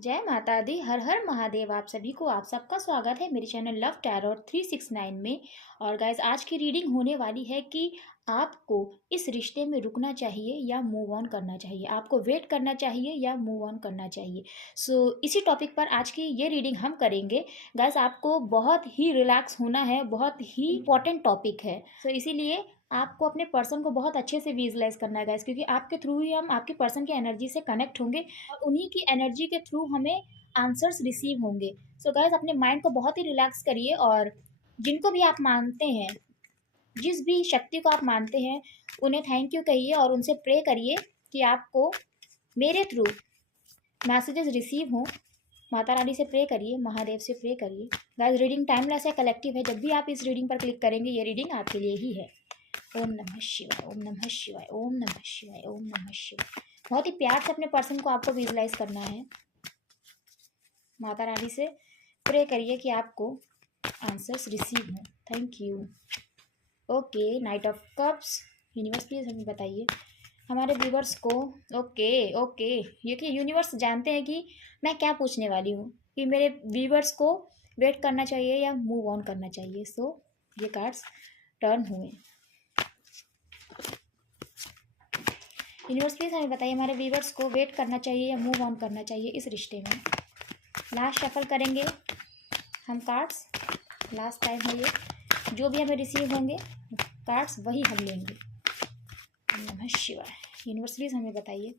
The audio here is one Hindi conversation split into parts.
जय माता दी, हर हर महादेव। आप सभी को आप सबका स्वागत है मेरे चैनल लव टैरोट 369 में। और गाइज आज की रीडिंग होने वाली है कि आपको इस रिश्ते में रुकना चाहिए या मूव ऑन करना चाहिए, आपको वेट करना चाहिए या मूव ऑन करना चाहिए। इसी टॉपिक पर आज की ये रीडिंग हम करेंगे। गाइज आपको बहुत ही रिलैक्स होना है, बहुत ही इंपॉर्टेंट टॉपिक है। इसीलिए आपको अपने पर्सन को बहुत अच्छे से विजुलाइज करना है गाइस, क्योंकि आपके थ्रू ही हम आपके पर्सन की एनर्जी से कनेक्ट होंगे और उन्हीं की एनर्जी के थ्रू हमें आंसर्स रिसीव होंगे। गाइस अपने माइंड को बहुत ही रिलैक्स करिए और जिनको भी आप मानते हैं, जिस भी शक्ति को आप मानते हैं, उन्हें थैंक यू कहिए और उनसे प्रे करिए कि आपको मेरे थ्रू मैसेजेस रिसीव हों। माता रानी से प्रे करिए, महादेव से प्रे करिए। गाइस रीडिंग टाइमलेस है, कलेक्टिव है। जब भी आप इस रीडिंग पर क्लिक करेंगे ये रीडिंग आपके लिए ही है। ओम नमः शिवाय, ओम नमः शिवाय, ओम नमः शिवाय, ओम नमः शिवाय। बहुत ही प्यार से अपने पर्सन को आपको विजुलाइज करना है। माता रानी से प्रे करिए कि आपको आंसर्स रिसीव हो। Thank you. Okay, night of cups. Universe please हमें बताइए हमारे व्यूवर्स को। ओके ओके, ये कि यूनिवर्स जानते हैं कि मैं क्या पूछने वाली हूँ, कि मेरे व्यूवर्स को वेट करना चाहिए या मूव ऑन करना चाहिए। ये कार्ड्स टर्न हुए। यूनिवर्स प्लीज हमें बताइए हमारे व्यूवर्स को वेट करना चाहिए या मूव ऑन करना चाहिए इस रिश्ते में। लास्ट शफल करेंगे हम कार्ड्स, लास्ट टाइम है ये। जो भी हमें रिसीव होंगे कार्ड्स वही हम लेंगे। नमः शिवाय। यूनिवर्स प्लीज हमें बताइए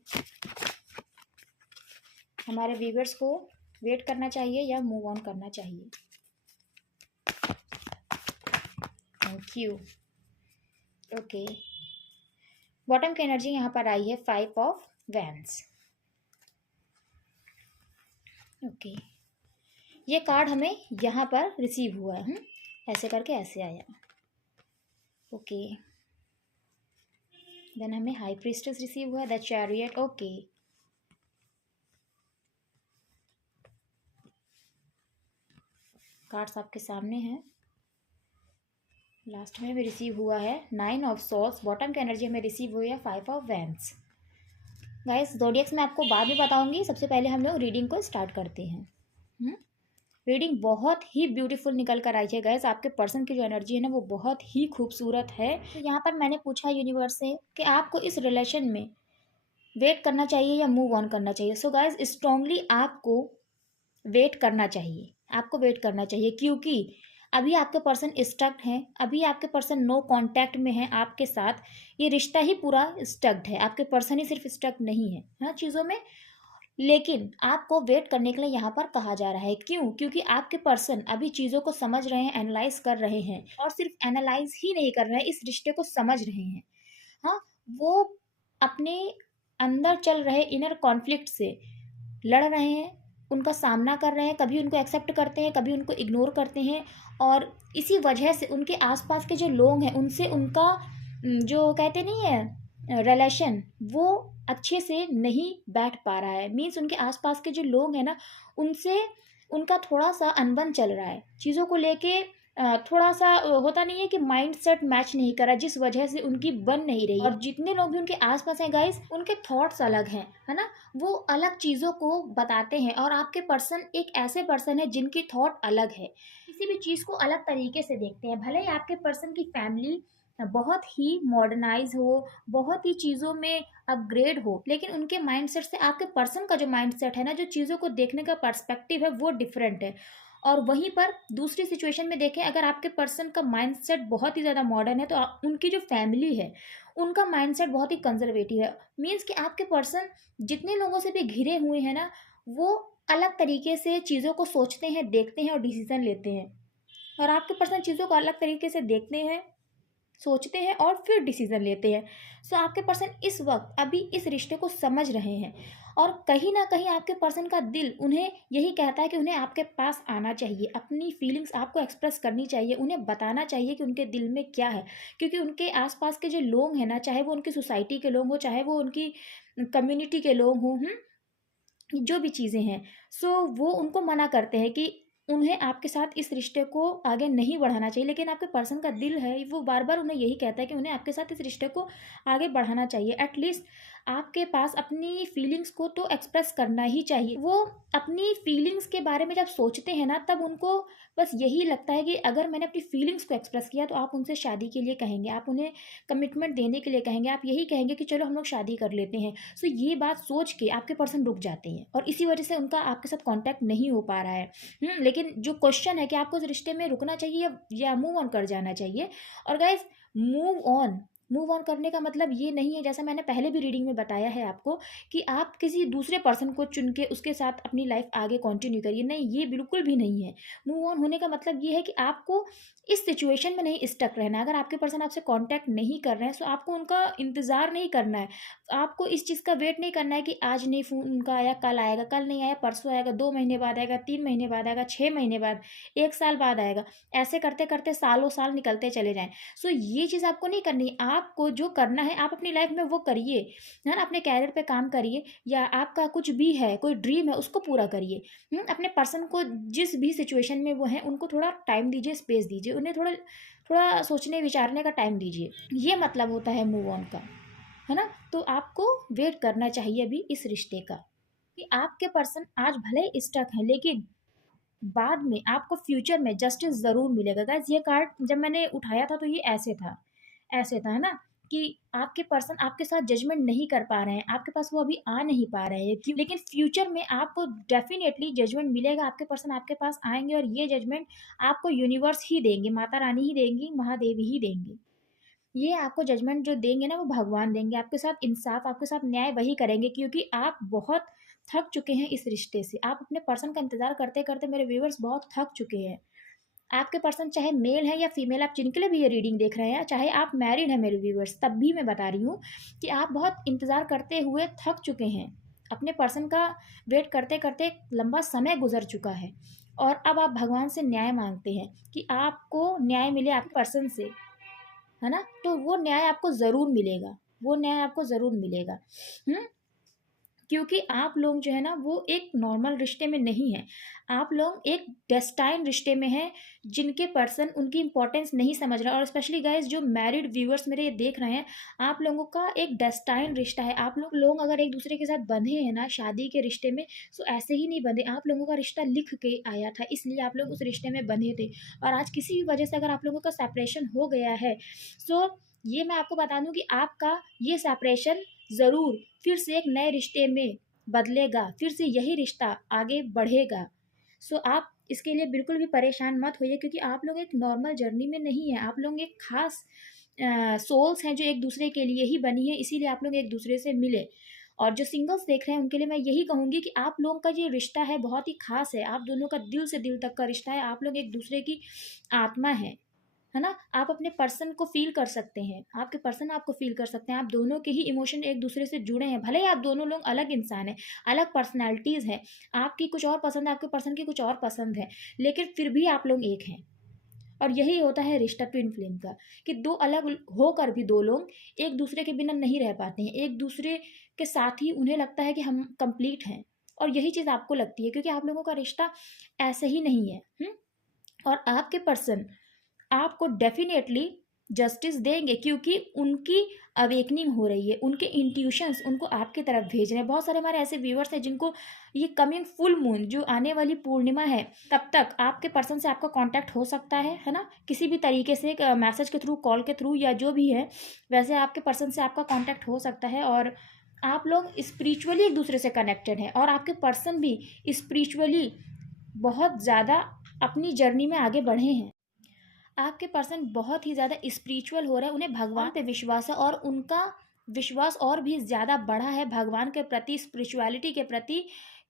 हमारे व्यूवर्स को वेट करना चाहिए या मूव ऑन करना चाहिए। Thank you. ओके, बॉटम की एनर्जी यहाँ पर आई है 5 ऑफ वैंड्स। ओके, ये कार्ड हमें यहाँ पर रिसीव हुआ है। ऐसे करके ऐसे आया। ओके, देन हमें हाई प्रीस्टेस रिसीव हुआ, द चैरियट। ओके, कार्ड्स आपके सामने हैं। लास्ट में हमें रिसीव हुआ है 9 ऑफ सोर्स। बॉटम की एनर्जी हमें रिसीव हुई है 5 ऑफ वैंड्स। गाइस ज़ोडिएक्स मैं आपको बाद में बताऊंगी, सबसे पहले हम लोग रीडिंग को स्टार्ट करते हैं। रीडिंग बहुत ही ब्यूटीफुल निकल कर आई है गाइस। आपके पर्सन की जो एनर्जी है ना वो बहुत ही खूबसूरत है। तो यहाँ पर मैंने पूछा यूनिवर्स से कि आपको इस रिलेशन में वेट करना चाहिए या मूव ऑन करना चाहिए। गाइस स्ट्रांगली आपको वेट करना चाहिए, आपको वेट करना चाहिए, क्योंकि अभी आपके पर्सन स्टक्ड हैं, अभी आपके पर्सन नो कांटेक्ट में है आपके साथ। ये रिश्ता ही पूरा स्टक्ड है, आपके पर्सन ही सिर्फ स्टक्ड नहीं है हाँ चीज़ों में। लेकिन आपको वेट करने के लिए यहाँ पर कहा जा रहा है। क्यों? क्योंकि आपके पर्सन अभी चीज़ों को समझ रहे हैं, एनालाइज कर रहे हैं, और सिर्फ एनालाइज ही नहीं कर रहे हैं, इस रिश्ते को समझ रहे हैं। हाँ, वो अपने अंदर चल रहे इनर कॉन्फ्लिक्ट से लड़ रहे हैं, उनका सामना कर रहे हैं। कभी उनको एक्सेप्ट करते हैं, कभी उनको इग्नोर करते हैं, और इसी वजह से उनके आसपास के जो लोग हैं उनसे उनका जो कहते नहीं है रिलेशन, वो अच्छे से नहीं बैठ पा रहा है। मीन्स उनके आसपास के जो लोग हैं ना, उनसे उनका थोड़ा सा अनबन चल रहा है चीज़ों को लेके। थोड़ा सा होता नहीं है कि माइंड सेट मैच नहीं करा, जिस वजह से उनकी बन नहीं रही है। और जितने लोग भी उनके आसपास हैं गाइस, उनके थॉट्स अलग हैं, है ना, वो अलग चीज़ों को बताते हैं। और आपके पर्सन एक ऐसे पर्सन है जिनकी थॉट अलग है, किसी भी चीज़ को अलग तरीके से देखते हैं। भले ही आपके पर्सन की फैमिली बहुत ही मॉडर्नाइज हो, बहुत ही चीज़ों में अपग्रेड हो, लेकिन उनके माइंडसेट से आपके पर्सन का जो माइंडसेट है ना, जो चीज़ों को देखने का पर्सपेक्टिव है वो डिफरेंट है। और वहीं पर दूसरी सिचुएशन में देखें, अगर आपके पर्सन का माइंडसेट बहुत ही ज़्यादा मॉडर्न है तो उनकी जो फैमिली है उनका माइंडसेट बहुत ही कंजर्वेटिव है। मीन्स कि आपके पर्सन जितने लोगों से भी घिरे हुए हैं ना, वो अलग तरीके से चीज़ों को सोचते हैं, देखते हैं और डिसीजन लेते हैं। और आपके पर्सन चीज़ों को अलग तरीके से देखते हैं, सोचते हैं और फिर डिसीजन लेते हैं। आपके पर्सन इस वक्त अभी इस रिश्ते को समझ रहे हैं, और कहीं ना कहीं आपके पर्सन का दिल उन्हें यही कहता है कि उन्हें आपके पास आना चाहिए, अपनी फीलिंग्स आपको एक्सप्रेस करनी चाहिए, उन्हें बताना चाहिए कि उनके दिल में क्या है। क्योंकि उनके आसपास के जो लोग हैं ना, चाहे वो उनकी सोसाइटी के लोग हों, चाहे वो उनकी कम्युनिटी के लोग हों, जो भी चीज़ें हैं, वो उनको मना करते हैं कि उन्हें आपके साथ इस रिश्ते को आगे नहीं बढ़ाना चाहिए, लेकिन आपके पर्सन का दिल है वो बार-बार उन्हें यही कहता है कि उन्हें आपके साथ इस रिश्ते को आगे बढ़ाना चाहिए। एटलीस्ट आपके पास अपनी फीलिंग्स को तो एक्सप्रेस करना ही चाहिए। वो अपनी फीलिंग्स के बारे में जब सोचते हैं ना, तब उनको बस यही लगता है कि अगर मैंने अपनी फीलिंग्स को एक्सप्रेस किया तो आप उनसे शादी के लिए कहेंगे, आप उन्हें कमिटमेंट देने के लिए कहेंगे, आप यही कहेंगे कि चलो हम लोग शादी कर लेते हैं। सो ये बात सोच के आपके पर्सन रुक जाते हैं और इसी वजह से उनका आपके साथ कॉन्टैक्ट नहीं हो पा रहा है। लेकिन जो क्वेश्चन है कि आपको उस रिश्ते में रुकना चाहिए या मूव ऑन कर जाना चाहिए। और गाइस, मूव ऑन करने का मतलब ये नहीं है, जैसा मैंने पहले भी रीडिंग में बताया है आपको, कि आप किसी दूसरे पर्सन को चुन के उसके साथ अपनी लाइफ आगे कंटिन्यू करिए। नहीं, ये बिल्कुल भी नहीं है। मूव ऑन होने का मतलब ये है कि आपको इस सिचुएशन में नहीं स्टक रहना है। अगर आपके पर्सन आपसे कांटेक्ट नहीं कर रहे हैं, तो आपको उनका इंतज़ार नहीं करना है। आपको इस चीज़ का वेट नहीं करना है कि आज नहीं फ़ोन उनका आया, कल आएगा, कल नहीं आया, परसों आएगा, 2 महीने बाद आएगा, 3 महीने बाद आएगा, 6 महीने बाद, 1 साल बाद आएगा। ऐसे करते-करते सालों-साल निकलते चले जाएँ। सो ये चीज़ आपको नहीं करनी है। आपको जो करना है आप अपनी लाइफ़ में वो करिए, है ना? अपने कैरियर पे काम करिए, या आपका कुछ भी है, कोई ड्रीम है, उसको पूरा करिए। अपने पर्सन को जिस भी सिचुएशन में वो हैं, उनको थोड़ा टाइम दीजिए, स्पेस दीजिए। उन्हें थोड़ा थोड़ा सोचने विचारने का टाइम दीजिए। ये मतलब होता है मूव ऑन का, है ना? तो आपको वेट करना चाहिए अभी इस रिश्ते का, कि आपके पर्सन आज भले ही स्टक है, लेकिन बाद में आपको फ्यूचर में जस्टिस ज़रूर मिलेगा। गाइस, ये कार्ड जब मैंने उठाया था तो ये ऐसे था, है ना? कि आपके पर्सन आपके साथ जजमेंट नहीं कर पा रहे हैं, आपके पास वो अभी आ नहीं पा रहे हैं, क्यों? लेकिन फ्यूचर में आपको डेफिनेटली जजमेंट मिलेगा। आपके पर्सन आपके पास आएंगे और ये जजमेंट आपको यूनिवर्स ही देंगे, माता रानी ही देंगी, महादेवी ही देंगे। ये आपको जजमेंट जो देंगे ना, वो भगवान देंगे। आपके साथ इंसाफ, आपके साथ न्याय वही करेंगे, क्योंकि आप बहुत थक चुके हैं इस रिश्ते से। आप अपने पर्सन का इंतज़ार करते-करते मेरे व्यूअर्स बहुत थक चुके हैं। आपके पर्सन चाहे मेल है या फीमेल, आप जिनके लिए भी ये रीडिंग देख रहे हैं, चाहे आप मैरिड हैं मेरे व्यूअर्स, तब भी मैं बता रही हूँ कि आप बहुत इंतज़ार करते हुए थक चुके हैं। अपने पर्सन का वेट करते-करते एक लंबा समय गुज़र चुका है और अब आप भगवान से न्याय माँगते हैं कि आपको न्याय मिले आपके पर्सन से। है ना? तो वो न्याय आपको ज़रूर मिलेगा, वो न्याय आपको ज़रूर मिलेगा। हुँ? क्योंकि आप लोग जो है ना, वो एक नॉर्मल रिश्ते में नहीं हैं। आप लोग एक डेस्टाइन रिश्ते में हैं, जिनके पर्सन उनकी इम्पोर्टेंस नहीं समझ रहा। और स्पेशली गाइज़, जो मैरिड व्यूअर्स मेरे ये देख रहे हैं, आप लोगों का एक डेस्टाइन रिश्ता है। आप लोग अगर एक-दूसरे के साथ बंधे हैं ना शादी के रिश्ते में, सो ऐसे ही नहीं बंधे। आप लोगों का रिश्ता लिख के आया था, इसलिए आप लोग उस रिश्ते में बंधे थे। और आज किसी भी वजह से अगर आप लोगों का सेपरेशन हो गया है, सो ये मैं आपको बता दूँ कि आपका ये सेपरेशन ज़रूर फिर से एक नए रिश्ते में बदलेगा, फिर से यही रिश्ता आगे बढ़ेगा। सो आप इसके लिए बिल्कुल भी परेशान मत होइए, क्योंकि आप लोग एक नॉर्मल जर्नी में नहीं हैं। आप लोग एक ख़ास सोल्स हैं जो एक-दूसरे के लिए ही बनी है, इसीलिए आप लोग एक-दूसरे से मिले। और जो सिंगल्स देख रहे हैं उनके लिए मैं यही कहूँगी कि आप लोगों का ये रिश्ता है बहुत ही ख़ास है। आप दोनों का दिल से दिल तक का रिश्ता है। आप लोग एक-दूसरे की आत्मा हैं। है ना? आप अपने पर्सन को फ़ील कर सकते हैं, आपके पर्सन आपको फ़ील कर सकते हैं, आप दोनों के ही इमोशन एक-दूसरे से जुड़े हैं। भले ही आप दोनों लोग अलग इंसान हैं, अलग पर्सनैलिटीज़ हैं, आपकी कुछ और पसंद है, आपके पर्सन की कुछ और पसंद है, लेकिन फिर भी आप लोग एक हैं। और यही होता है रिश्ता ट्विन फ्लेम का, कि 2 अलग होकर भी 2 लोग एक-दूसरे के बिना नहीं रह पाते हैं, एक-दूसरे के साथ ही उन्हें लगता है कि हम कंप्लीट हैं। और यही चीज़ आपको लगती है, क्योंकि आप लोगों का रिश्ता ऐसे ही नहीं है। और आपके पर्सन आपको डेफ़िनेटली जस्टिस देंगे, क्योंकि उनकी अवेकनिंग हो रही है, उनके इंट्यूशंस उनको आपकी तरफ भेज रहे हैं। बहुत सारे हमारे ऐसे व्यूअर्स हैं जिनको ये कमिंग फुल मून, जो आने वाली पूर्णिमा है, तब तक आपके पर्सन से आपका कॉन्टैक्ट हो सकता है ना? किसी भी तरीके से, एक मैसेज के थ्रू, कॉल के थ्रू, या जो भी है, वैसे आपके पर्सन से आपका कॉन्टैक्ट हो सकता है। और आप लोग स्पिरिचुअली एक-दूसरे से कनेक्टेड हैं, और आपके पर्सन भी स्पिरिचुअली बहुत ज़्यादा अपनी जर्नी में आगे बढ़े हैं। आपके पर्सन बहुत ही ज़्यादा स्पिरिचुअल हो रहे हैं, उन्हें भगवान पे विश्वास है, और उनका विश्वास और भी ज़्यादा बढ़ा है भगवान के प्रति, स्पिरिचुअलिटी के प्रति,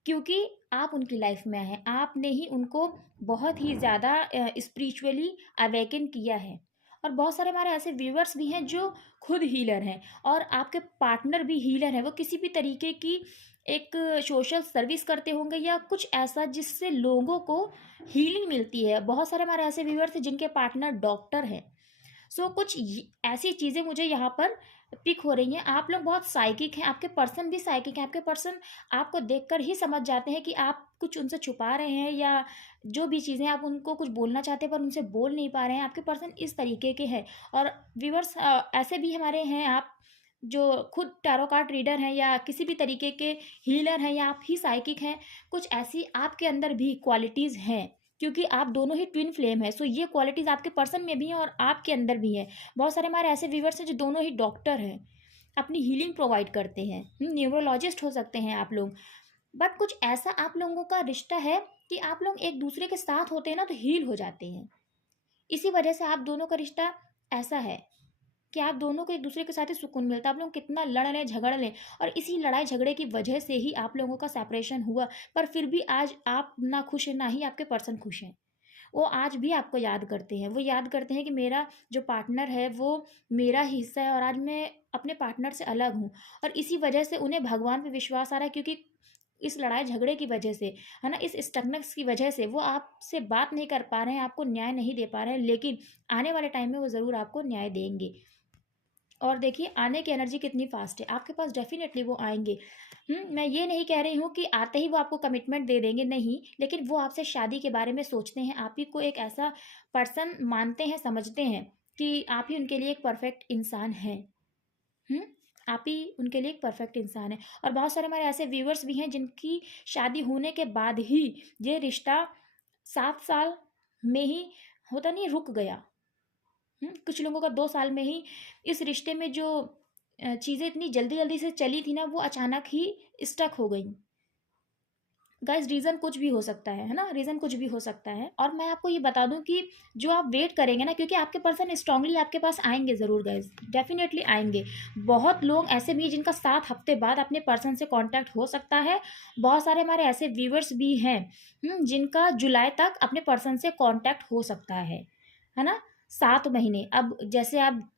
क्योंकि आप उनकी लाइफ में आए हैं। आपने ही उनको बहुत ही ज़्यादा स्पिरिचुअली अवेकन किया है। और बहुत सारे हमारे ऐसे व्यूअर्स भी हैं जो खुद हीलर हैं, और आपके पार्टनर भी हीलर हैं। वो किसी भी तरीके की एक सोशल सर्विस करते होंगे, या कुछ ऐसा जिससे लोगों को हीलिंग मिलती है। बहुत सारे हमारे ऐसे व्यूअर्स हैं जिनके पार्टनर डॉक्टर हैं। सो कुछ ऐसी चीज़ें मुझे यहाँ पर पिक हो रही हैं। आप लोग बहुत साइकिक हैं, आपके पर्सन भी साइकिक हैं, आपके पर्सन आपको देखकर ही समझ जाते हैं कि आप कुछ उनसे छुपा रहे हैं, या जो भी चीज़ें आप उनको कुछ बोलना चाहते हैं पर उनसे बोल नहीं पा रहे हैं। आपके पर्सन इस तरीके के हैं। और व्यूअर्स ऐसे भी हमारे हैं, आप जो खुद टैरो कार्ड रीडर हैं या किसी भी तरीके के हीलर हैं, या आप ही साइकिक हैं, कुछ ऐसी आपके अंदर भी क्वालिटीज़ हैं, क्योंकि आप दोनों ही ट्विन फ्लेम हैं। सो ये क्वालिटीज़ आपके पर्सन में भी हैं और आपके अंदर भी हैं। बहुत सारे हमारे ऐसे व्यूवर्स हैं जो दोनों ही डॉक्टर हैं, अपनी हीलिंग प्रोवाइड करते हैं, न्यूरोलॉजिस्ट हो सकते हैं आप लोग। बट कुछ ऐसा आप लोगों का रिश्ता है कि आप लोग एक दूसरे के साथ होते हैं ना तो हील हो जाते हैं। इसी वजह से आप दोनों का रिश्ता ऐसा है कि आप दोनों को एक दूसरे के साथ ही सुकून मिलता है। आप लोग कितना लड़ लें झगड़ लें, और इसी लड़ाई झगड़े की वजह से ही आप लोगों का सेपरेशन हुआ, पर फिर भी आज आप ना खुश हैं, ना ही आपके पर्सन खुश हैं। वो आज भी आपको याद करते हैं, वो याद करते हैं कि मेरा जो पार्टनर है वो मेरा ही हिस्सा है, और आज मैं अपने पार्टनर से अलग हूँ। और इसी वजह से उन्हें भगवान पे विश्वास आ रहा है, क्योंकि इस लड़ाई झगड़े की वजह से, है ना, इस स्टकनेस की वजह से वो आपसे बात नहीं कर पा रहे हैं, आपको न्याय नहीं दे पा रहे हैं, लेकिन आने वाले टाइम में वो ज़रूर आपको न्याय देंगे। और देखिए आने की एनर्जी कितनी फास्ट है आपके पास, डेफिनेटली वो आएंगे। मैं ये नहीं कह रही हूँ कि आते ही वो आपको कमिटमेंट दे देंगे, नहीं, लेकिन वो आपसे शादी के बारे में सोचते हैं, आप ही को एक ऐसा पर्सन मानते हैं, समझते हैं कि आप ही उनके लिए एक परफेक्ट इंसान हैं। आप ही उनके लिए एक परफेक्ट इंसान है। और बहुत सारे हमारे ऐसे व्यूवर्स भी हैं जिनकी शादी होने के बाद ही ये रिश्ता 7 साल में ही, होता नहीं, रुक गया। कुछ लोगों का 2 साल में ही इस रिश्ते में जो चीज़ें इतनी जल्दी जल्दी से चली थी ना, वो अचानक ही स्टक हो गई। गाइस रीज़न कुछ भी हो सकता है ना, रीज़न कुछ भी हो सकता है। और मैं आपको ये बता दूं कि जो आप वेट करेंगे ना, क्योंकि आपके पर्सन स्ट्रांगली आपके पास आएंगे ज़रूर गाइस, डेफिनेटली आएंगे। बहुत लोग ऐसे भी हैं जिनका 7 हफ्ते बाद अपने पर्सन से कांटेक्ट हो सकता है। बहुत सारे हमारे ऐसे व्यूवर्स भी हैं जिनका जुलाई तक अपने पर्सन से कांटेक्ट हो सकता है ना। 7 महीने, अब जैसे आप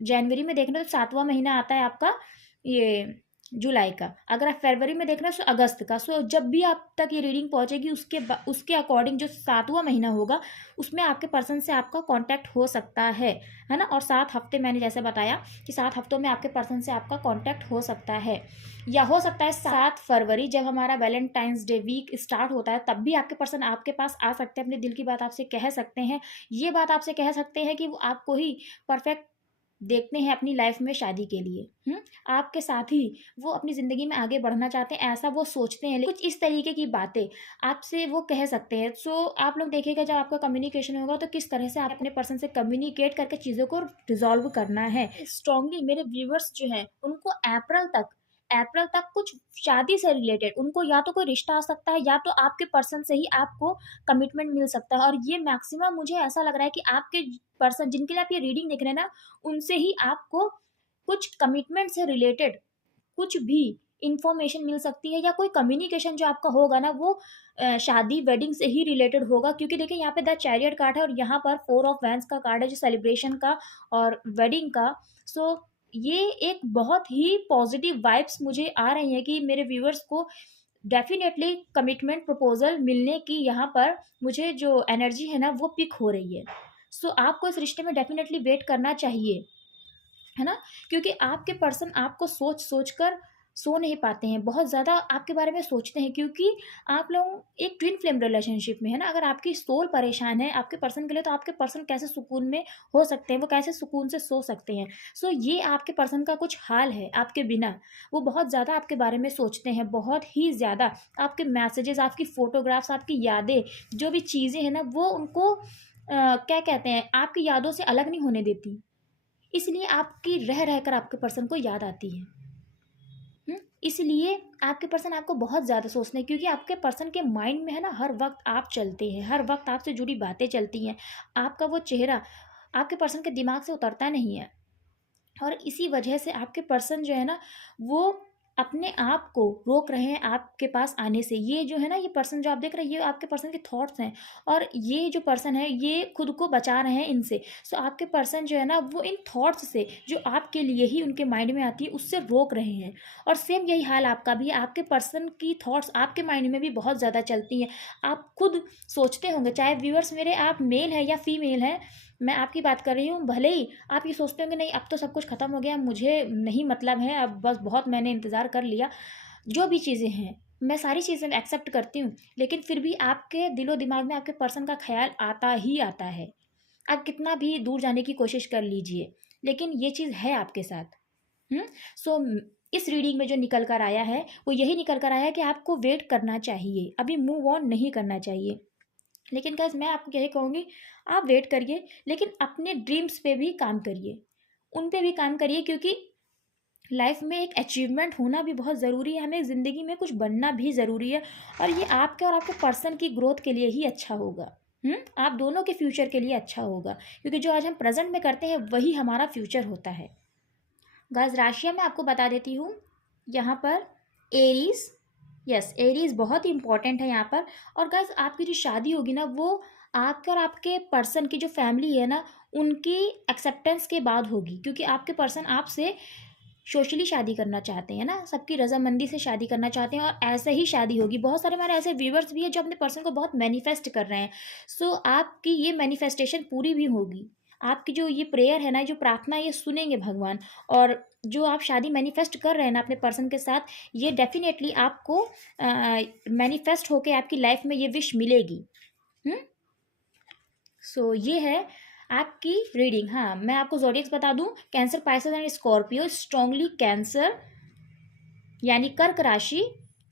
जनवरी में देख रहे हो तो 7वां महीना आता है आपका ये जुलाई का, अगर आप फरवरी में देख रहे हो तो अगस्त का। सो जब भी आप तक ये रीडिंग पहुंचेगी उसके अकॉर्डिंग जो 7वां महीना होगा उसमें आपके पर्सन से आपका कांटेक्ट हो सकता है ना। और 7 हफ्ते मैंने जैसे बताया कि 7 हफ्तों में आपके पर्सन से आपका कांटेक्ट हो सकता है, या हो सकता है 7 फरवरी जब हमारा वैलेंटाइंस डे वीक स्टार्ट होता है तब भी आपके पर्सन आपके पास आ सकते हैं, अपने दिल की बात आपसे कह सकते हैं। ये बात आपसे कह सकते हैं कि वो आपको ही परफेक्ट देखते हैं अपनी लाइफ में शादी के लिए। आपके साथ ही वो अपनी ज़िंदगी में आगे बढ़ना चाहते हैं, ऐसा वो सोचते हैं। कुछ इस तरीके की बातें आपसे वो कह सकते हैं। सो आप लोग देखिएगा जब आपका कम्युनिकेशन होगा तो किस तरह से आप अपने पर्सन से कम्युनिकेट करके चीज़ों को रिजॉल्व करना है। स्ट्रांगली मेरे व्यूवर्स जो हैं उनको अप्रैल तक कुछ शादी से रिलेटेड उनको या तो कोई रिश्ता आ सकता है, या तो आपके पर्सन से ही आपको कमिटमेंट मिल सकता है। और ये मैक्सिमम मुझे ऐसा लग रहा है कि आपके पर्सन जिनके लिए आप ये रीडिंग देख रहे हैं ना, उनसे ही आपको कुछ कमिटमेंट से रिलेटेड कुछ भी इंफॉर्मेशन मिल सकती है, या कोई कम्युनिकेशन जो आपका होगा ना वो शादी वेडिंग से ही रिलेटेड होगा। क्योंकि देखिए यहाँ पे द चैरियट कार्ड है और यहाँ पर 4 ऑफ वैंड्स का कार्ड है जो सेलिब्रेशन का और वेडिंग का। सो ये एक बहुत ही पॉजिटिव वाइब्स मुझे आ रही हैं कि मेरे व्यूअर्स को डेफिनेटली कमिटमेंट प्रपोजल मिलने की यहाँ पर मुझे जो एनर्जी है ना वो पिक हो रही है। सो आपको इस रिश्ते में डेफिनेटली वेट करना चाहिए, है ना। क्योंकि आपके पर्सन आपको सोच सोच कर सो नहीं पाते हैं, बहुत ज़्यादा आपके बारे में सोचते हैं, क्योंकि आप लोग एक ट्विन फ्लेम रिलेशनशिप में है ना। अगर आपकी सोल परेशान है आपके पर्सन के लिए, तो आपके पर्सन कैसे सुकून में हो सकते हैं, वो कैसे सुकून से सो सकते हैं। सो ये आपके पर्सन का कुछ हाल है आपके बिना। वो बहुत ज़्यादा आपके बारे में सोचते हैं, बहुत ही ज़्यादा। आपके मैसेजेस, आपकी फ़ोटोग्राफ्स, आपकी यादें, जो भी चीज़ें हैं ना वो उनको क्या कहते हैं, आपकी यादों से अलग नहीं होने देती। इसलिए आपकी रह रहकर आपके पर्सन को याद आती है। इसलिए आपके पर्सन आपको बहुत ज़्यादा सोचते हैं, क्योंकि आपके पर्सन के माइंड में है ना हर वक्त आप चलते हैं, हर वक्त आपसे जुड़ी बातें चलती हैं। आपका वो चेहरा आपके पर्सन के दिमाग से उतरता नहीं है। और इसी वजह से आपके पर्सन जो है ना वो अपने आप को रोक रहे हैं आपके पास आने से। ये जो है ना, ये पर्सन जो आप देख रहे हैं, ये आपके पर्सन के थॉट्स हैं, और ये जो पर्सन है ये खुद को बचा रहे हैं इनसे। सो आपके पर्सन जो है ना वो इन थॉट्स से जो आपके लिए ही उनके माइंड में आती है उससे रोक रहे हैं। और सेम यही हाल आपका भी है, आपके पर्सन की थॉट्स आपके माइंड में भी बहुत ज़्यादा चलती हैं। आप खुद सोचते होंगे, चाहे व्यूअर्स मेरे आप मेल हैं या फीमेल हैं, मैं आपकी बात कर रही हूँ, भले ही आप ये सोचते होंगे नहीं अब तो सब कुछ ख़त्म हो गया, मुझे नहीं मतलब है, अब बस बहुत मैंने इंतज़ार कर लिया। जो भी चीज़ें हैं, मैं सारी चीज़ें एक्सेप्ट करती हूँ, लेकिन फिर भी आपके दिलो-दिमाग में आपके पर्सन का ख़्याल आता ही आता है। आप कितना भी दूर जाने की कोशिश कर लीजिए, लेकिन ये चीज़ है आपके साथ। हुँ? सो इस रीडिंग में जो निकल कर आया है, वो यही निकल कर आया है कि आपको वेट करना चाहिए, अभी मूव ऑन नहीं करना चाहिए। लेकिन गाइज़ मैं आपको यही कहूँगी, आप वेट करिए, लेकिन अपने ड्रीम्स पे भी काम करिए। उन पे भी काम करिए, क्योंकि लाइफ में एक अचीवमेंट होना भी बहुत ज़रूरी है, हमें ज़िंदगी में कुछ बनना भी ज़रूरी है, और ये आपके और आपके पर्सन की ग्रोथ के लिए ही अच्छा होगा। आप दोनों के फ्यूचर के लिए अच्छा होगा, क्योंकि जो आज हम प्रेजेंट में करते हैं वही हमारा फ्यूचर होता है। गाइस राशियाँ मैं आपको बता देती हूँ, यहाँ पर एरीज, यस एरीज बहुत ही इंपॉर्टेंट है यहाँ पर। और गाइस आपकी जो शादी होगी ना, वो आपके और आपके पर्सन की जो फैमिली है ना, उनकी एक्सेप्टेंस के बाद होगी, क्योंकि आपके पर्सन आपसे सोशली शादी करना चाहते हैं ना, सबकी रजामंदी से शादी करना चाहते हैं, और ऐसे ही शादी होगी। बहुत सारे हमारे ऐसे व्यूवर्स भी हैं जो अपने पर्सन को बहुत मैनिफेस्ट कर रहे हैं। सो आपकी ये मैनिफेस्टेशन पूरी भी होगी, आपकी जो ये प्रेयर है ना, जो प्रार्थना है, ये सुनेंगे भगवान। और जो आप शादी मैनिफेस्ट कर रहे हैं ना अपने पर्सन के साथ, ये डेफिनेटली आपको मैनिफेस्ट होके आपकी लाइफ में ये विश मिलेगी। सो ये है आपकी रीडिंग। हाँ, मैं आपको ज़ोडिएक्स बता दूं, cancer, Pisces and Scorpio strongly cancer यानी कर्क राशि,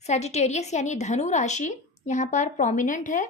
सैजिटेरियस यानी धनु राशि यहाँ पर प्रोमिनेंट है।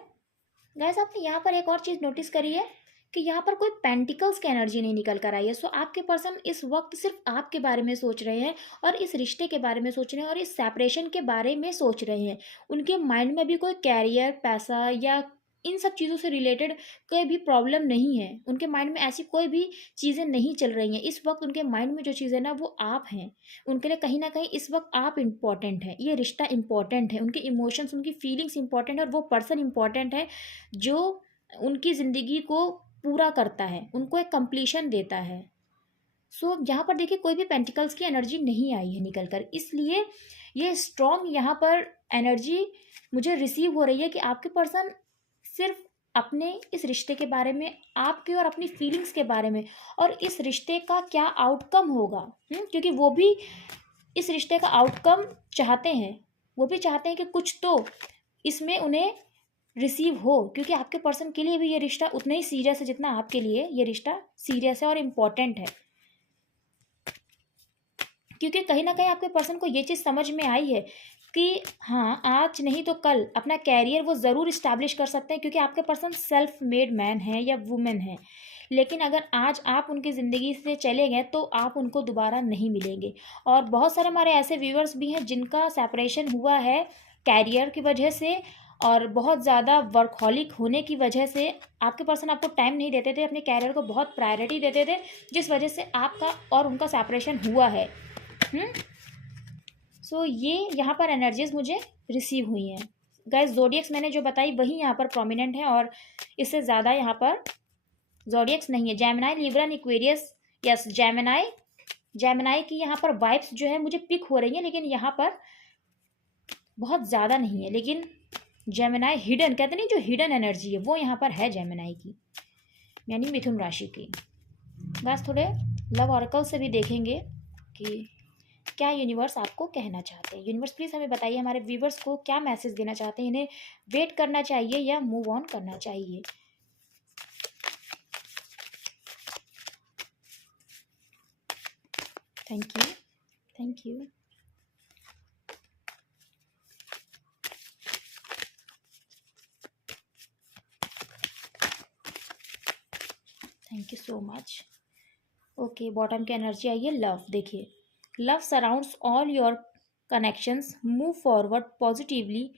गैस आपने यहाँ पर एक और चीज़ नोटिस करी है कि यहाँ पर कोई पेंटिकल्स की एनर्जी नहीं निकल कर आई है। सो आपके पर्सन इस वक्त सिर्फ आपके बारे में सोच रहे हैं, और इस रिश्ते के बारे में सोच रहे हैं, और इस सेपरेशन के बारे में सोच रहे हैं। उनके माइंड में भी कोई कैरियर, पैसा या इन सब चीज़ों से रिलेटेड कोई भी प्रॉब्लम नहीं है। उनके माइंड में ऐसी कोई भी चीज़ें नहीं चल रही हैं इस वक्त। उनके माइंड में जो चीज़ है ना, वो आप हैं। उनके लिए कहीं ना कहीं इस वक्त आप इम्पॉर्टेंट है, ये रिश्ता इम्पॉर्टेंट है, उनके इमोशंस, उनकी फीलिंग्स इम्पॉर्टेंट है, और वो पर्सन इम्पॉर्टेंट है जो उनकी ज़िंदगी को पूरा करता है, उनको एक कंप्लीशन देता है। सो यहाँ पर देखिए कोई भी पेंटिकल्स की एनर्जी नहीं आई है निकल कर, इसलिए ये स्ट्रॉन्ग यहाँ पर एनर्जी मुझे रिसीव हो रही है कि आपके पर्सन सिर्फ अपने इस रिश्ते के बारे में, आपके और अपनी फीलिंग्स के बारे में, और इस रिश्ते का क्या आउटकम होगा। क्योंकि वो भी इस रिश्ते का आउटकम चाहते हैं, वो भी चाहते हैं कि कुछ तो इसमें उन्हें रिसीव हो, क्योंकि आपके पर्सन के लिए भी ये रिश्ता उतना ही सीरियस है जितना आपके लिए ये रिश्ता सीरियस है और इम्पॉर्टेंट है। क्योंकि कहीं ना कहीं आपके पर्सन को ये चीज़ समझ में आई है कि हाँ, आज नहीं तो कल अपना कैरियर वो ज़रूर इस्टेब्लिश कर सकते हैं, क्योंकि आपके पर्सन सेल्फ मेड मैन है या वुमेन है। लेकिन अगर आज आप उनकी ज़िंदगी से चले गए तो आप उनको दोबारा नहीं मिलेंगे। और बहुत सारे हमारे ऐसे व्यूवर्स भी हैं जिनका सेपरेशन हुआ है कैरियर की वजह से, और बहुत ज़्यादा वर्कहॉलिक होने की वजह से। आपके पर्सन आपको टाइम नहीं देते थे, अपने कैरियर को बहुत प्रायोरिटी देते थे, जिस वजह से आपका और उनका सेपरेशन हुआ है। सो ये यहाँ पर एनर्जीज मुझे रिसीव हुई हैं। गाइस ज़ोडिएक्स मैंने जो बताई वही यहाँ पर प्रोमिनेंट है, और इससे ज़्यादा यहाँ पर ज़ोडिएक्स नहीं है। Gemini, Libra, Aquarius, yes Gemini की यहाँ पर वाइब्स जो है मुझे पिक हो रही है, लेकिन यहाँ पर बहुत ज़्यादा नहीं है। लेकिन जेमिनाई हिडन, कहते नहीं, जो हिडन एनर्जी है वो यहाँ पर है जेमिनाई की, यानी मिथुन राशि की। बस थोड़े लव ऑरेकल से भी देखेंगे कि क्या यूनिवर्स आपको कहना चाहते हैं। यूनिवर्स प्लीज़ हमें बताइए, हमारे व्यूवर्स को क्या मैसेज देना चाहते हैं, इन्हें वेट करना चाहिए या मूव ऑन करना चाहिए। Thank you, thank you. Thank you so much. Okay, bottom की एनर्जी आई है लव। देखिए, love surrounds all your connections, move forward positively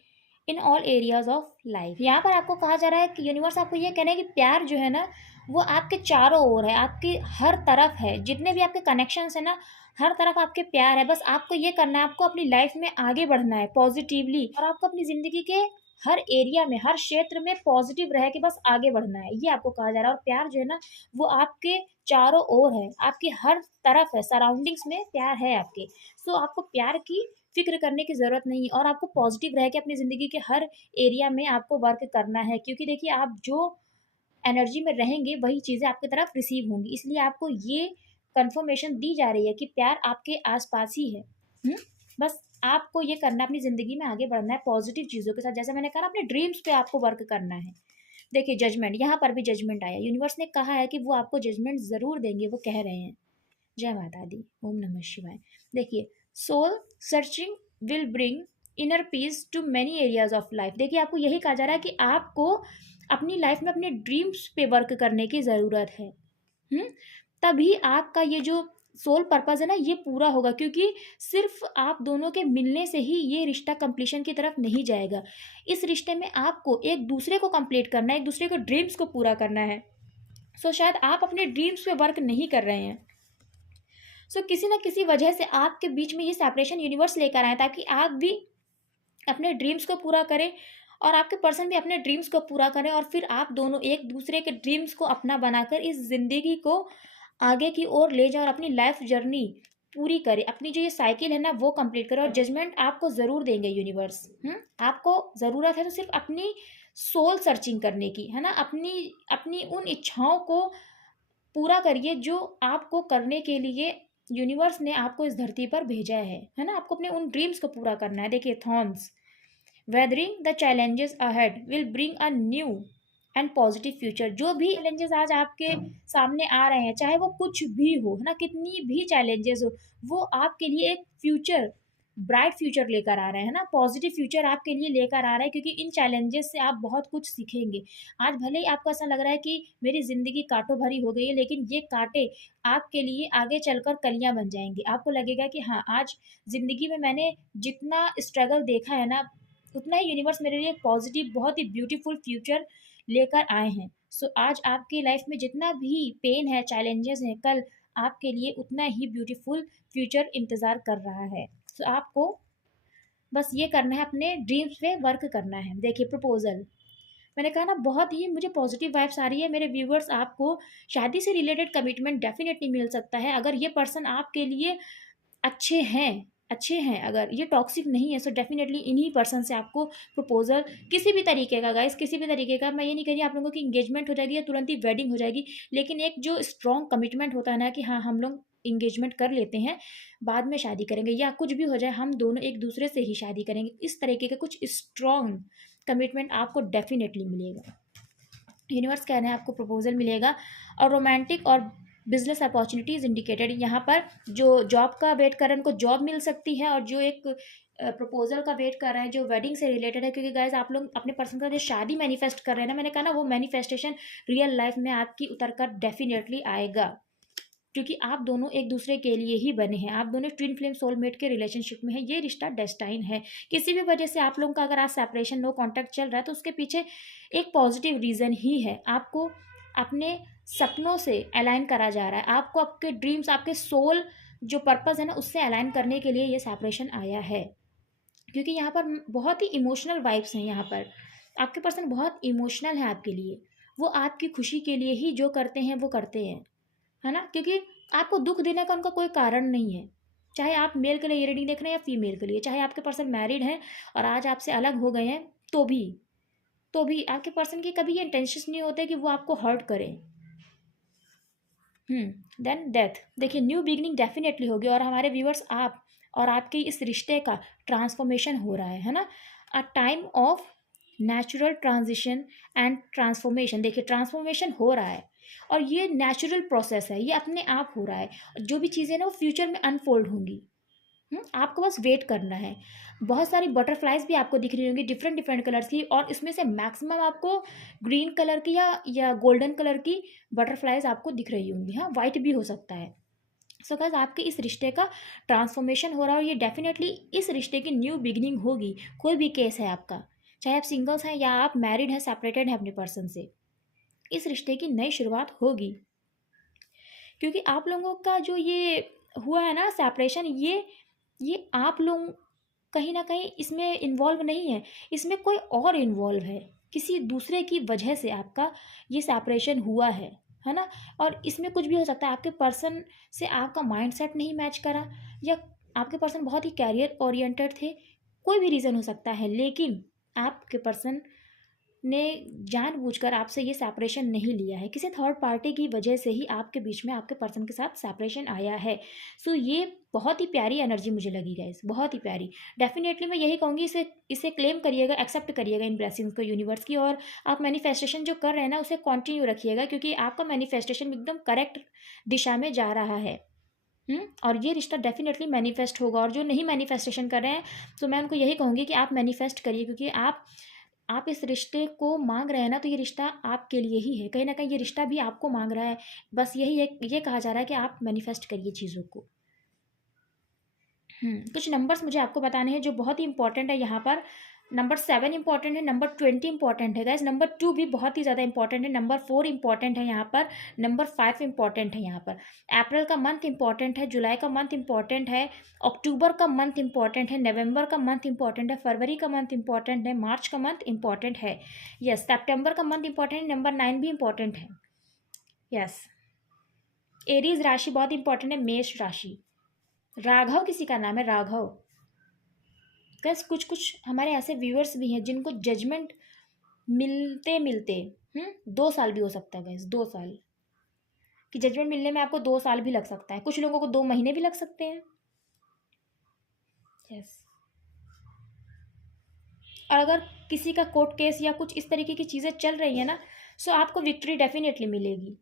in all areas of life. यहाँ पर आपको कहा जा रहा है कि यूनिवर्स आपको ये कहना है कि प्यार जो है ना, वो आपके चारों ओर है, आपकी हर तरफ है। जितने भी आपके कनेक्शंस है ना, हर तरफ आपके प्यार है। बस आपको ये करना है, आपको अपनी लाइफ में आगे बढ़ना है पॉजिटिवली, और आपको अपनी ज़िंदगी के हर एरिया में, हर क्षेत्र में पॉजिटिव रह के बस आगे बढ़ना है, ये आपको कहा जा रहा है। और प्यार जो है ना, वो आपके चारों ओर है, आपकी हर तरफ है, सराउंडिंग्स में प्यार है आपके। सो आपको प्यार की फिक्र करने की ज़रूरत नहीं है, और आपको पॉजिटिव रह के अपनी ज़िंदगी के हर एरिया में आपको वर्क करना है। क्योंकि देखिए, आप जो एनर्जी में रहेंगे वही चीज़ें आपकी तरफ रिसीव होंगी। इसलिए आपको ये कंफर्मेशन दी जा रही है कि प्यार आपके आसपास ही है। बस आपको ये करना, अपनी ज़िंदगी में आगे बढ़ना है पॉजिटिव चीज़ों के साथ। जैसे मैंने कहा ना, अपने ड्रीम्स पे आपको वर्क करना है। देखिए जजमेंट, यहाँ पर भी जजमेंट आया। यूनिवर्स ने कहा है कि वो आपको जजमेंट ज़रूर देंगे, वो कह रहे हैं। जय माता दी, ओम नमः शिवाय। देखिए, soul searching will bring inner peace to many areas of life. देखिए, आपको यही कहा जा रहा है कि आपको अपनी लाइफ में अपने ड्रीम्स पे वर्क करने की ज़रूरत है। तभी आपका ये जो सोल पर्पस है ना, ये पूरा होगा। क्योंकि सिर्फ आप दोनों के मिलने से ही ये रिश्ता कंप्लीशन की तरफ नहीं जाएगा। इस रिश्ते में आपको एक दूसरे को कंप्लीट करना है, एक दूसरे के ड्रीम्स को पूरा करना है। सो शायद आप अपने ड्रीम्स पे वर्क नहीं कर रहे हैं। सो किसी ना किसी वजह से आपके बीच में ये सेपरेशन यूनिवर्स लेकर आए, ताकि आप भी अपने ड्रीम्स को पूरा करें और आपके पर्सन भी अपने ड्रीम्स को पूरा करें, और फिर आप दोनों एक दूसरे के ड्रीम्स को अपना बनाकर इस ज़िंदगी को आगे की ओर ले जाओ और अपनी लाइफ जर्नी पूरी करें। अपनी जो ये साइकिल है ना, वो कंप्लीट करें। और जजमेंट आपको ज़रूर देंगे यूनिवर्स। आपको ज़रूरत है तो सिर्फ अपनी सोल सर्चिंग करने की, है ना। अपनी अपनी उन इच्छाओं को पूरा करिए जो आपको करने के लिए यूनिवर्स ने आपको इस धरती पर भेजा है ना। आपको अपने उन ड्रीम्स को पूरा करना है। देखिए, thorns, weathering the challenges ahead will bring a new and positive future. जो भी चैलेंजेस आज आपके सामने आ रहे हैं, चाहे वो कुछ भी हो, है ना, कितनी भी चैलेंजेस हो, वो आपके लिए एक फ्यूचर, ब्राइट फ्यूचर लेकर आ रहे हैं ना। पॉजिटिव फ्यूचर आपके लिए लेकर आ रहा है, क्योंकि इन चैलेंजेस से आप बहुत कुछ सीखेंगे। आज भले ही आपको ऐसा लग रहा है कि मेरी ज़िंदगी कांटों भरी हो गई है, लेकिन ये कांटे आपके लिए आगे चलकर कलियां बन जाएंगी। आपको लगेगा कि हाँ, आज ज़िंदगी में मैंने जितना स्ट्रगल देखा है ना, उतना ही यूनिवर्स मेरे लिए एक पॉजिटिव, बहुत ही ब्यूटीफुल फ्यूचर लेकर आए हैं। सो आज आपकी लाइफ में जितना भी पेन है, चैलेंजेस हैं, कल आपके लिए उतना ही ब्यूटीफुल फ्यूचर इंतज़ार कर रहा है। सो आपको बस ये करना है, अपने ड्रीम्स पे वर्क करना है। देखिए, प्रपोजल, मैंने कहा ना, बहुत ही मुझे पॉजिटिव वाइब्स आ रही है मेरे व्यूवर्स। आपको शादी से रिलेटेड कमिटमेंट डेफिनेटली मिल सकता है, अगर ये पर्सन आपके लिए अच्छे हैं। अच्छे हैं, अगर ये टॉक्सिक नहीं है, सो डेफिनेटली इन्हीं पर्सन से आपको प्रपोजल किसी भी तरीके का, गाइस, किसी भी तरीके का। मैं ये नहीं कह रही आप लोगों की इंगेजमेंट हो जाएगी या तुरंत ही वेडिंग हो जाएगी, लेकिन एक जो स्ट्रॉन्ग कमिटमेंट होता है ना, कि हाँ, हम लोग इंगेजमेंट कर लेते हैं, बाद में शादी करेंगे, या कुछ भी हो जाए, हम दोनों एक दूसरे से ही शादी करेंगे, इस तरीके का कुछ स्ट्रॉन्ग कमिटमेंट आपको डेफिनेटली मिलेगा। यूनिवर्स कह रहे हैं आपको प्रपोजल मिलेगा। और रोमांटिक और बिजनेस अपॉर्चुनिटीज़ इंडिकेटेड। यहाँ पर जो जॉब का वेट कर रहे हैं उनको जॉब मिल सकती है, और जो एक प्रपोजल का वेट कर रहे हैं जो वेडिंग से रिलेटेड है, क्योंकि गाइज आप लोग अपने पर्सन का जो शादी मैनिफेस्ट कर रहे हैं ना, मैंने कहा ना, वो मैनिफेस्टेशन रियल लाइफ में आपकी उतर कर डेफिनेटली आएगा। क्योंकि आप दोनों एक दूसरे के लिए ही बने हैं, आप दोनों ट्विन फ्लेम सोलमेट के रिलेशनशिप में है, ये रिश्ता डेस्टाइन है। किसी भी वजह से आप लोगों का अगर आज सेपरेशन, नो कॉन्टैक्ट चल रहा है, तो उसके पीछे एक पॉजिटिव रीज़न ही है। आपको अपने सपनों से अलाइन करा जा रहा है, आपको आपके ड्रीम्स, आपके सोल जो पर्पस है ना, उससे अलाइन करने के लिए ये सेपरेशन आया है। क्योंकि यहाँ पर बहुत ही इमोशनल वाइब्स हैं। यहाँ पर आपके पर्सन बहुत इमोशनल है आपके लिए, वो आपकी खुशी के लिए ही जो करते हैं वो करते हैं, है ना। क्योंकि आपको दुख देने का उनका कोई कारण नहीं है। चाहे आप मेल के लिए ये रीडिंग देख रहे हैं या फीमेल के लिए, चाहे आपके पर्सन मैरिड हैं और आज आपसे अलग हो गए हैं, तो भी आपके पर्सन की कभी ये इंटेंशंस नहीं होते कि वो आपको हर्ट करें। Then death. देखिए, न्यू बिगनिंग डेफिनेटली होगी, और हमारे व्यूअर्स, आप और आपके इस रिश्ते का ट्रांसफॉर्मेशन हो रहा है ना। A time of natural transition and transformation. देखिए, ट्रांसफॉर्मेशन हो रहा है और ये नेचुरल प्रोसेस है, ये अपने आप हो रहा है। जो भी चीज़ें ना, वो फ्यूचर में अनफोल्ड होंगी। आपको बस वेट करना है। बहुत सारी बटरफ्लाइज भी आपको दिख रही होंगी, डिफरेंट डिफरेंट कलर्स की, और इसमें से मैक्सिमम आपको ग्रीन कलर की या गोल्डन कलर की बटरफ्लाइज आपको दिख रही होंगी। हाँ, वाइट भी हो सकता है। सो गाइस, आपके इस रिश्ते का ट्रांसफॉर्मेशन हो रहा है, और ये डेफिनेटली इस रिश्ते की न्यू बिगिनिंग होगी। कोई भी केस है आपका, चाहे आप सिंगल्स हैं या आप मैरिड हैं, सेपरेटेड हैं अपने पर्सन से, इस रिश्ते की नई शुरुआत होगी। क्योंकि आप लोगों का जो ये हुआ है ना सेपरेशन, ये आप लोग कहीं ना कहीं इसमें इन्वॉल्व नहीं है, इसमें कोई और इन्वॉल्व है। किसी दूसरे की वजह से आपका ये सेपरेशन हुआ है ना। और इसमें कुछ भी हो सकता है, आपके पर्सन से आपका माइंडसेट नहीं मैच करा, या आपके पर्सन बहुत ही कैरियर ओरिएंटेड थे, कोई भी रीज़न हो सकता है। लेकिन आपके पर्सन ने जानबूझकर आपसे ये सेपरेशन नहीं लिया है, किसी थर्ड पार्टी की वजह से ही आपके बीच में आपके पर्सन के साथ सेपरेशन आया है। सो ये बहुत ही प्यारी एनर्जी मुझे लगी गाइस, बहुत ही प्यारी। डेफिनेटली मैं यही कहूँगी, इसे इसे क्लेम करिएगा, एक्सेप्ट करिएगा इन ब्लेसिंग्स को यूनिवर्स की, और आप मैनिफेस्टेशन जो कर रहे हैं ना उसे कंटिन्यू रखिएगा, क्योंकि आपका मैनिफेस्टेशन एकदम करेक्ट दिशा में जा रहा है। और ये रिश्ता डेफिनेटली मैनिफेस्ट होगा। और जो नहीं मैनिफेस्टेशन कर रहे हैं तो मैं उनको यही कहूँगी कि आप मैनिफेस्ट करिए, क्योंकि आप इस रिश्ते को मांग रहे हैं ना, तो ये रिश्ता आपके लिए ही है। कहीं ना कहीं ये रिश्ता भी आपको मांग रहा है। बस यही ये कहा जा रहा है कि आप मैनिफेस्ट करिए चीज़ों को। कुछ नंबर्स मुझे आपको बताने हैं जो बहुत ही इंपॉर्टेंट है यहाँ पर। नंबर 7 इंपॉर्टेंट है, नंबर 20 इंपॉर्टेंट है गाइस, नंबर 2 भी बहुत ही ज़्यादा इंपॉर्टेंट है, नंबर 4 इंपॉर्टेंट है यहाँ पर, नंबर 5 इंपॉर्टेंट है यहाँ पर। अप्रैल का मंथ इंपॉर्टेंट है, जुलाई का मंथ इंपॉर्टेंट है, अक्टूबर का मंथ इंपॉर्टेंट है, नवंबर का मंथ इंपॉर्टेंट है, फरवरी का मंथ इंपॉर्टेंट है, मार्च का मंथ इंपॉर्टेंट है, यस, सितंबर का मंथ इंपॉर्टेंट है, नंबर 9 भी इंपॉर्टेंट है, यस। एरीज राशि बहुत इंपॉर्टेंट है, मेष राशि। राघव किसी का नाम है, राघव। बस कुछ कुछ हमारे ऐसे व्यूअर्स भी हैं जिनको जजमेंट मिलते मिलते 2 साल भी हो सकता है गैस, 2 साल कि जजमेंट मिलने में आपको 2 साल भी लग सकता है, कुछ लोगों को 2 महीने भी लग सकते हैं, यस। और अगर किसी का कोर्ट केस या कुछ इस तरीके की चीज़ें चल रही है ना, सो आपको विक्ट्री डेफिनेटली मिलेगी,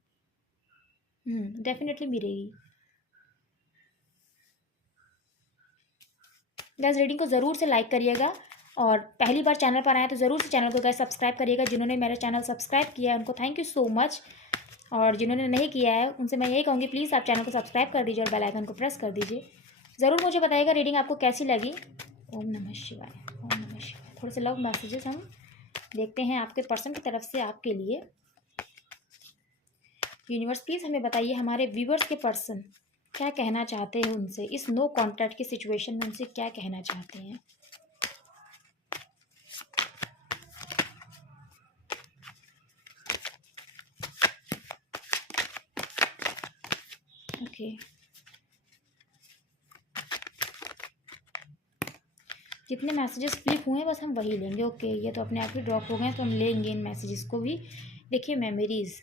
डेफिनेटली मिलेगी। गैस रीडिंग को ज़रूर से लाइक करिएगा, और पहली बार चैनल पर आए तो ज़रूर से चैनल को गैस सब्सक्राइब करिएगा। जिन्होंने मेरा चैनल सब्सक्राइब किया है उनको थैंक यू सो मच, और जिन्होंने नहीं किया है उनसे मैं यही कहूँगी प्लीज़ आप चैनल को सब्सक्राइब कर दीजिए और बेल आइकन को प्रेस कर दीजिए। ज़रूर मुझे बताइएगा रीडिंग आपको कैसी लगी। ओम नमः शिवाय, ओम नमः शिवाय। थोड़े से लव मैसेजेस हम देखते हैं आपके पर्सन की तरफ से आपके लिए। यूनिवर्स प्लीज़ हमें बताइए हमारे व्यूवर्स के पर्सन क्या कहना चाहते हैं उनसे, इस नो कॉन्टैक्ट की सिचुएशन में उनसे क्या कहना चाहते हैं। ओके, जितने मैसेजेस फ्लिप हुए हैं बस हम वही लेंगे। ओके, ये तो अपने आप ही ड्रॉप हो गए तो हम लेंगे इन मैसेजेस को भी। देखिए मेमोरीज,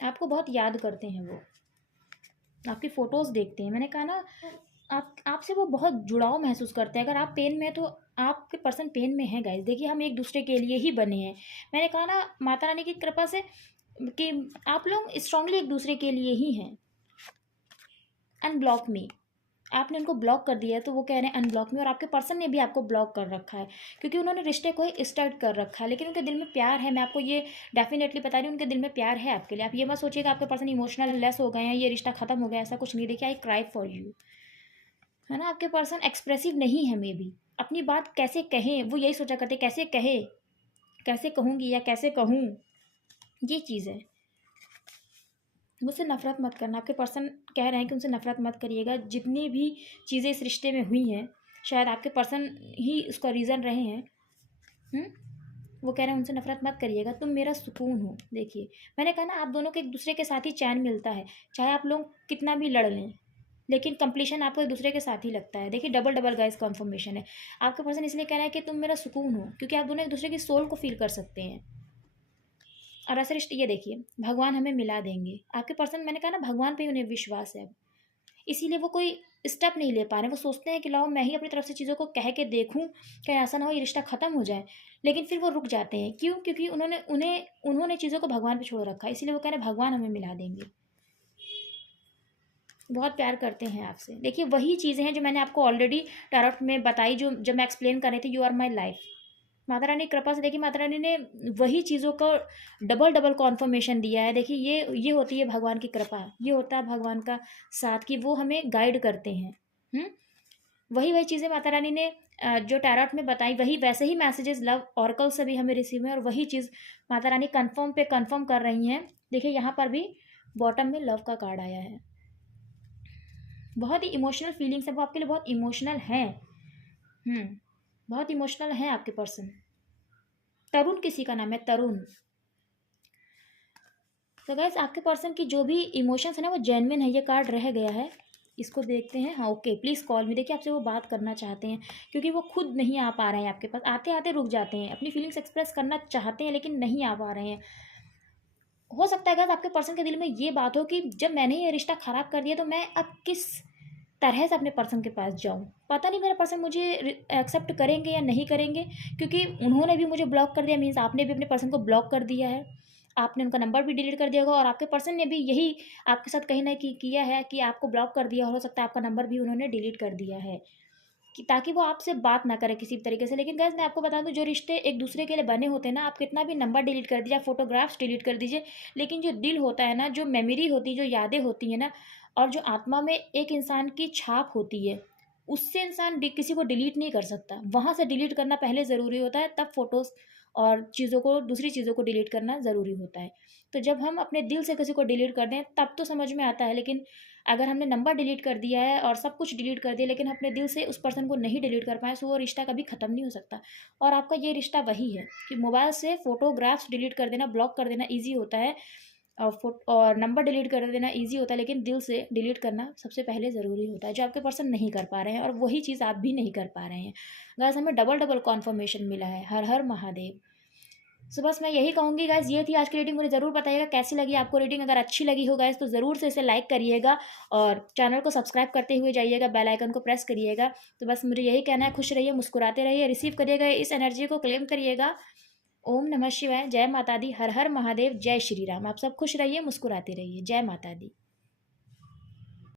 आपको बहुत याद करते हैं वो, आपकी फ़ोटोज़ देखते हैं। मैंने कहा ना आपसे वो बहुत जुड़ाव महसूस करते हैं। अगर आप पेन में हैं तो आपके पर्सन पेन में है गाइस। देखिए हम एक दूसरे के लिए ही बने हैं। मैंने कहा ना माता रानी की कृपा से कि आप लोग स्ट्रांगली एक दूसरे के लिए ही हैं। अनब्लॉक मी, आपने उनको ब्लॉक कर दिया है तो वो कह रहे हैं अनब्लॉक में, और आपके पर्सन ने भी आपको ब्लॉक कर रखा है क्योंकि उन्होंने रिश्ते को ही स्टार्ट कर रखा है, लेकिन उनके दिल में प्यार है। मैं आपको ये डेफिनेटली बता रही हूँ, उनके दिल में प्यार है आपके लिए। आप ये मत सोचिएगा आपके पर्सन इमोशनल लेस हो गए हैं, ये रिश्ता खत्म हो गया, ऐसा कुछ नहीं। देखिए आई क्राई फॉर यू, है ना। आपके पर्सन एक्सप्रेसिव नहीं है, मे बी अपनी बात कैसे कहें वो यही सोचा करते, कैसे कहे, कैसे कहूँगी या कैसे कहूँ, ये चीज़ है। मुझसे नफ़रत मत करना, आपके पर्सन कह रहे हैं कि उनसे नफ़रत मत करिएगा। जितनी भी चीज़ें इस रिश्ते में हुई हैं शायद आपके पर्सन ही उसका रीज़न रहे हैं। वो कह रहे हैं उनसे नफ़रत मत करिएगा, तुम मेरा सुकून हो। देखिए मैंने कहा ना आप दोनों को एक दूसरे के साथ ही चैन मिलता है, चाहे आप लोग कितना भी लड़ लें, लेकिन कंप्लीशन आपको एक दूसरे के साथ ही लगता है। देखिए डबल डबल गाइस कन्फर्मेशन है। आपका पर्सन इसलिए कह रहा है कि तुम मेरा सुकून हो, क्योंकि आप दोनों एक दूसरे की सोल को फील कर सकते हैं। और ऐसे रिश्ते, ये देखिए भगवान हमें मिला देंगे। आपके पर्सन, मैंने कहा ना भगवान पे उन्हें विश्वास है, इसीलिए वो कोई स्टेप नहीं ले पा रहे। वो सोचते हैं कि लाओ मैं ही अपनी तरफ से चीज़ों को कह के देखूं, कहीं ऐसा ना हो ये रिश्ता ख़त्म हो जाए, लेकिन फिर वो रुक जाते हैं। क्यों? क्योंकि उन्होंने चीज़ों को भगवान पे छोड़ रखा है, इसीलिए वो कह रहे हैं भगवान हमें मिला देंगे। बहुत प्यार करते हैं आपसे। देखिए वही चीज़ें हैं जो मैंने आपको ऑलरेडी टैरोट में बताई, जो जब मैं एक्सप्लेन कर रही थी, you are my life. Mata Rani की कृपा से देखिए माता रानी ने वही चीज़ों को डबल डबल कॉन्फर्मेशन दिया है। देखिए ये होती है भगवान की कृपा, ये होता है भगवान का साथ कि वो हमें गाइड करते हैं। वही चीज़ें माता रानी ने जो टैरोट में बताई, वही वैसे ही मैसेजेस लव ऑरेकल से भी हमें रिसीव है, और वही चीज़ माता रानी कन्फर्म पे कन्फर्म कर रही हैं। देखिए यहाँ पर भी बॉटम में लव का कार्ड आया है। बहुत ही इमोशनल फीलिंग्स है, वो आपके लिए बहुत इमोशनल हैं। बहुत इमोशनल है आपके पर्सन। तरुण किसी का नाम है, तरुण। तो गाइस आपके पर्सन की जो भी इमोशंस है ना वो जेन्युइन है, ये कार्ड रह गया है। इसको देखते हैं। हाँ ओके, प्लीज़ कॉल मी। देखिए आपसे वो बात करना चाहते हैं, क्योंकि वो खुद नहीं आ पा रहे हैं आपके पास, आते आते रुक जाते हैं, अपनी फीलिंग्स एक्सप्रेस करना चाहते हैं लेकिन नहीं आ पा रहे हैं। हो सकता है अगर आपके पर्सन के दिल में ये बात हो कि जब मैंने ये रिश्ता ख़राब कर दिया तो मैं अब किस तरह से अपने पर्सन के पास जाऊँ। पता नहीं मेरा पर्सन मुझे एक्सेप्ट करेंगे या नहीं करेंगे, क्योंकि उन्होंने भी मुझे ब्लॉक कर दिया, मीन्स आपने भी अपने पर्सन को ब्लॉक कर दिया है। आपने उनका नंबर भी डिलीट कर दिया होगा और आपके पर्सन ने भी यही आपके साथ कहीं न कहीं किया है कि आपको ब्लॉक कर दिया। हो सकता है आपका नंबर भी उन्होंने डिलीट कर दिया है कि ताकि वो आपसे बात ना करे किसी भी तरीके से। लेकिन गाइस मैं आपको बता दूं, जो रिश्ते एक दूसरे के लिए बने होते हैं ना, आप कितना भी नंबर डिलीट कर दीजिए, फोटोग्राफ्स डिलीट कर दीजिए, लेकिन जो दिल होता है ना, जो मेमोरी होती है, जो यादें होती है ना, और जो आत्मा में एक इंसान की छाप होती है, उससे इंसान किसी को डिलीट नहीं कर सकता। वहाँ से डिलीट करना पहले ज़रूरी होता है, तब फोटोज़ और चीज़ों को, दूसरी चीज़ों को डिलीट करना ज़रूरी होता है। तो जब हम अपने दिल से किसी को डिलीट कर दें तब तो समझ में आता है, लेकिन अगर हमने नंबर डिलीट कर दिया है और सब कुछ डिलीट कर दिया लेकिन अपने दिल से उस पर्सन को नहीं डिलीट कर पाए, तो वो रिश्ता कभी ख़त्म नहीं हो सकता। और आपका ये रिश्ता वही है कि मोबाइल से फ़ोटोग्राफ्स डिलीट कर देना, ब्लॉक कर देना ईज़ी होता है, और नंबर डिलीट कर देना ईज़ी होता है, लेकिन दिल से डिलीट करना सबसे पहले ज़रूरी होता है, जो आपके पर्सन नहीं कर पा रहे हैं, और वही चीज़ आप भी नहीं कर पा रहे हैं। गाइस हमें डबल डबल कॉन्फर्मेशन मिला है। हर हर महादेव। सो बस मैं यही कहूँगी गाइज़, ये थी आज की रीडिंग। मुझे ज़रूर बताइएगा कैसी लगी आपको रीडिंग। अगर अच्छी लगी हो गाइज़ तो ज़रूर से इसे लाइक करिएगा और चैनल को सब्सक्राइब करते हुए जाइएगा, बेल आइकन को प्रेस करिएगा। तो बस मुझे यही कहना है, खुश रहिए, मुस्कुराते रहिए, रिसीव करिएगा इस एनर्जी को, क्लेम करिएगा। ओम नमः शिवाय, जय माता दी, हर हर महादेव, जय श्री राम। आप सब खुश रहिए, मुस्कुराते रहिए। जय माता दी।